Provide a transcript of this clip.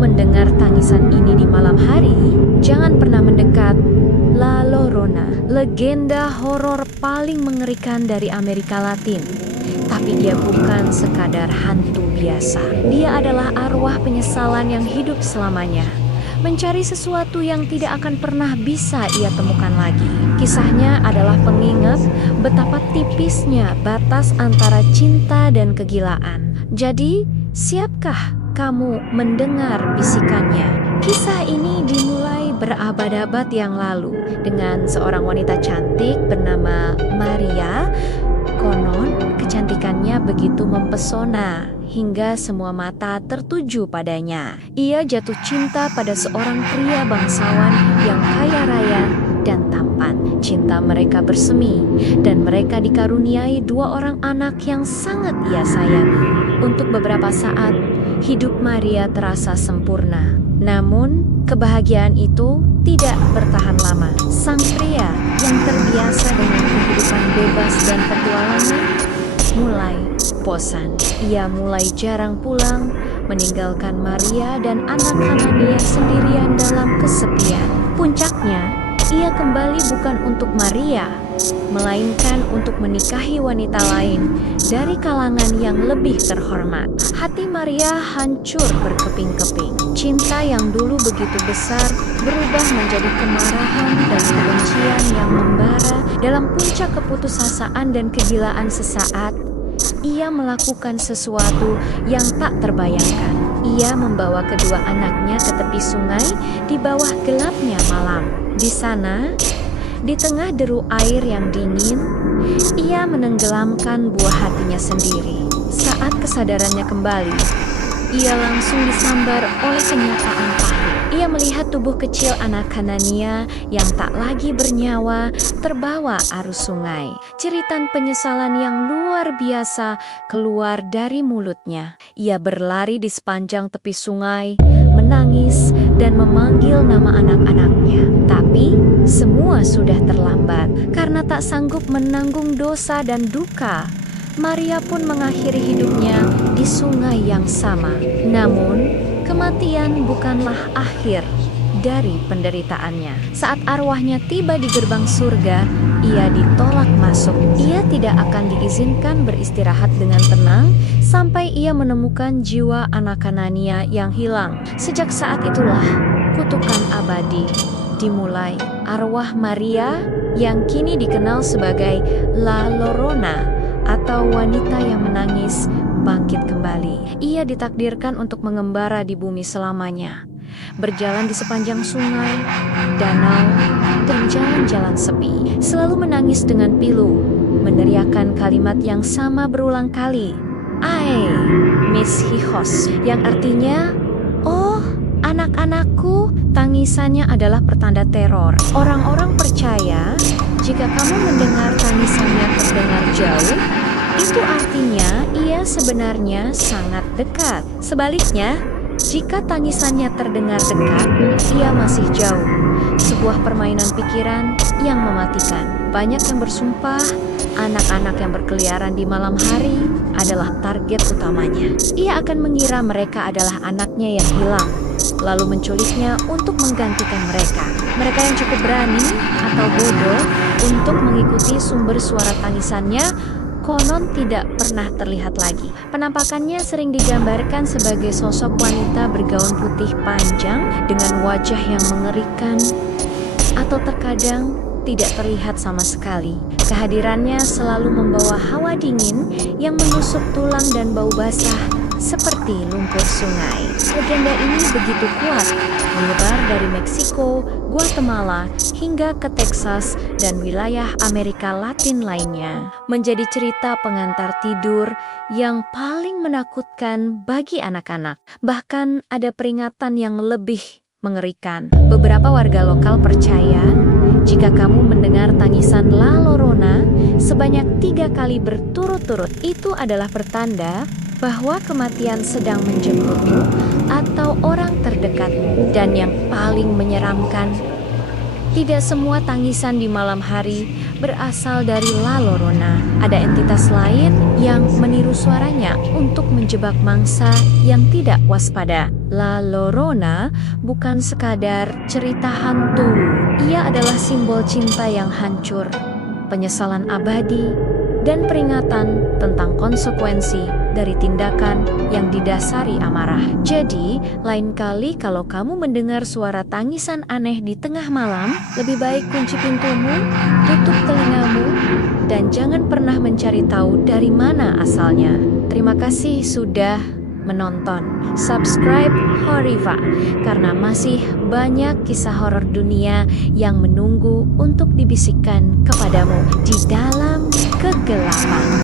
mendengar tangisan ini di malam hari, jangan pernah mendekat. La Llorona, legenda horor paling mengerikan dari Amerika Latin. Tapi dia bukan sekadar hantu biasa. Dia adalah arwah penyesalan yang hidup selamanya, mencari sesuatu yang tidak akan pernah bisa ia temukan lagi. Kisahnya adalah pengingat betapa tipisnya batas antara cinta dan kegilaan. Jadi, siapkah kamu mendengar bisikannya? Kisah ini dimulai berabad-abad yang lalu dengan seorang wanita cantik bernama Maria. Konon, kecantikannya begitu mempesona hingga semua mata tertuju padanya. Ia jatuh cinta pada seorang pria bangsawan yang kaya raya dan tampan. Cinta mereka bersemi dan mereka dikaruniai 2 orang anak yang sangat ia sayangi. Untuk beberapa saat, hidup Maria terasa sempurna. Namun, kebahagiaan itu tidak bertahan lama. Sang pria yang terbiasa dengan kehidupan bebas dan petualangan mulai bosan. Ia mulai jarang pulang, meninggalkan Maria dan anak-anaknya sendirian dalam kesepian. Puncaknya, ia kembali bukan untuk Maria, melainkan untuk menikahi wanita lain dari kalangan yang lebih terhormat. Hati Maria hancur berkeping-keping. Cinta yang dulu begitu besar berubah menjadi kemarahan dan kebencian yang membara. Dalam puncak keputusasaan dan kegilaan sesaat, ia melakukan sesuatu yang tak terbayangkan. Ia membawa kedua anaknya ke tepi sungai di bawah gelapnya malam. Di sana, di tengah deru air yang dingin, ia menenggelamkan buah hatinya sendiri. Saat kesadarannya kembali, ia langsung disambar oleh kenyataan pahit. Ia melihat tubuh kecil anak kanannya yang tak lagi bernyawa terbawa arus sungai. Jeritan penyesalan yang luar biasa keluar dari mulutnya. Ia berlari di sepanjang tepi sungai, menangis dan memanggil nama anak-anaknya. Tapi semua sudah terlambat karena tak sanggup menanggung dosa dan duka. Maria pun mengakhiri hidupnya di sungai yang sama. Namun, kematian bukanlah akhir dari penderitaannya. Saat arwahnya tiba di gerbang surga, ia ditolak masuk. Ia tidak akan diizinkan beristirahat dengan tenang sampai ia menemukan jiwa anak kanannya yang hilang. Sejak saat itulah, kutukan abadi dimulai. Arwah Maria yang kini dikenal sebagai La Llorona atau wanita yang menangis bangkit kembali. Ia ditakdirkan untuk mengembara di bumi selamanya, berjalan di sepanjang sungai, danau, dan jalan-jalan sepi. Selalu menangis dengan pilu, meneriakkan kalimat yang sama berulang kali. Ay, mis hijos, yang artinya, oh, anak-anakku. Tangisannya adalah pertanda teror. Orang-orang percaya jika kamu mendengar tangisannya terdengar jauh, itu artinya ia sebenarnya sangat dekat. Sebaliknya, jika tangisannya terdengar dekat, ia masih jauh. Sebuah permainan pikiran yang mematikan. Banyak yang bersumpah, anak-anak yang berkeliaran di malam hari adalah target utamanya. Ia akan mengira mereka adalah anaknya yang hilang, lalu menculiknya untuk menggantikan mereka. Mereka yang cukup berani atau bodoh untuk mengikuti sumber suara tangisannya konon tidak pernah terlihat lagi. Penampakannya sering digambarkan sebagai sosok wanita bergaun putih panjang dengan wajah yang mengerikan, atau terkadang tidak terlihat sama sekali. Kehadirannya selalu membawa hawa dingin yang menusuk tulang dan bau basah seperti lumpur sungai. Legenda ini begitu kuat, menyebar dari Meksiko, Guatemala, hingga ke Texas dan wilayah Amerika Latin lainnya. Menjadi cerita pengantar tidur yang paling menakutkan bagi anak-anak. Bahkan ada peringatan yang lebih mengerikan. Beberapa warga lokal percaya, jika kamu mendengar tangisan La Llorona sebanyak 3 kali berturut-turut, itu adalah pertanda bahwa kematian sedang menjemputmu atau orang terdekatmu. Dan yang paling menyeramkan, tidak semua tangisan di malam hari berasal dari La Llorona. Ada entitas lain yang meniru suaranya untuk menjebak mangsa yang tidak waspada. La Llorona bukan sekadar cerita hantu. Ia adalah simbol cinta yang hancur, penyesalan abadi, dan peringatan tentang konsekuensi dari tindakan yang didasari amarah. Jadi, lain kali kalau kamu mendengar suara tangisan aneh di tengah malam, lebih baik kunci pintumu, tutup telingamu, dan jangan pernah mencari tahu dari mana asalnya. Terima kasih sudah menonton. Subscribe Horriva karena masih banyak kisah horor dunia yang menunggu untuk dibisikkan kepadamu di dalam kegelapan.